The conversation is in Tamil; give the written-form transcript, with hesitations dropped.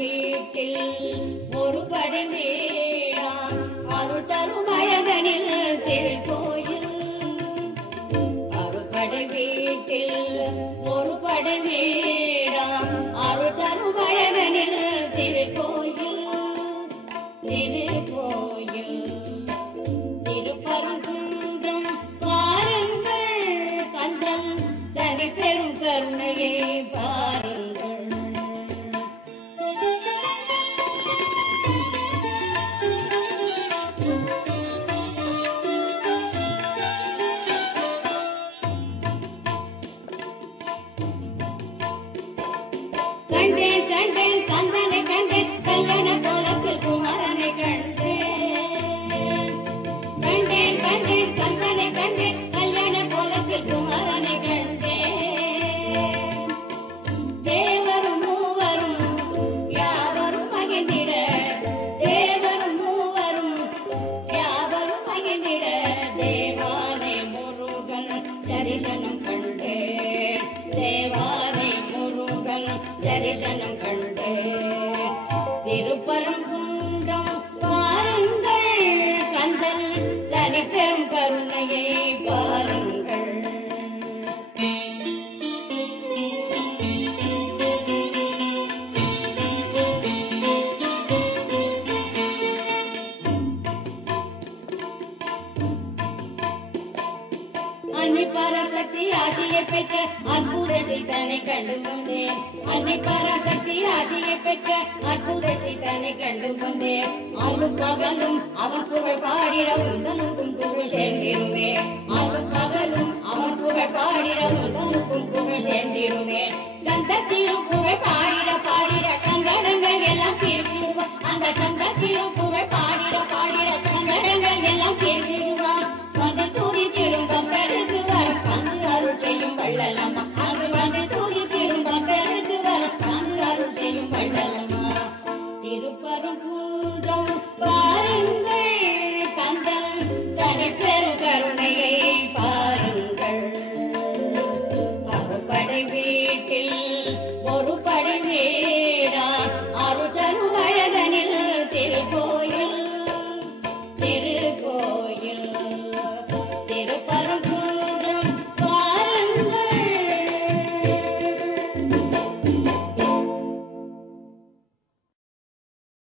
வீட்டில் ஒரு படை மேடா அருள் தரும் அழகனில் திருக்கோயில் அறுபடை வீட்டில் ஒரு படை மேடா அருள் தரும் அழகனில் திருக்கோயில் திருக்கோயில் திருப்பரங்குன்றம் பாருங்கள் கந்தன் தனி பெரும் கருணையை பாருங்கள் கண்டேன் கண்டேன் கந்தனை கண்டேன் கல்யாண கோலத்தில் குமாரனை கண்டேன் கண்டேன் கண்டேன் கந்தனை கண்டேன் கல்யாண கோலத்தில் குமாரனை கண்டேன் தேவரும் மூவரும் யாவரும் மகிழ்ந்திட தேவரும் மூவரும் யாவரும் மகிழ்ந்திட தேவானை முருகன் தரிசனம் கண்டேன் தேவானை முருகன் தரிசனம் கண்டேன் திருப்பரங்குன்றம் பாருங்கள் கந்தன் தனி பெரும் கருணையை பாருங்கள் அன்னை பராசக்தி ஆசையை பெற்ற அற்புத சைத்தனை கண்டு வந்தேன் அன்னை பராசக்தி ஆசையை பெற்ற அற்புத சைத்தனை கண்டு வந்தேன் அருள் பகலும் அவன் புகழ் பாடிட உந்தனுக்கும் புகழ் சேர்ந்திருமே அருள் பகலும் அவன் புகழ் பாடிட உந்தனுக்கும் புகழ் சேர்ந்திருமே சந்தத்திலும் புகழ் பாடிட பாடிட சங்கடங்கள் எல்லாம் தீர்த்திடுவோம் அந்த சந்தத்திலும்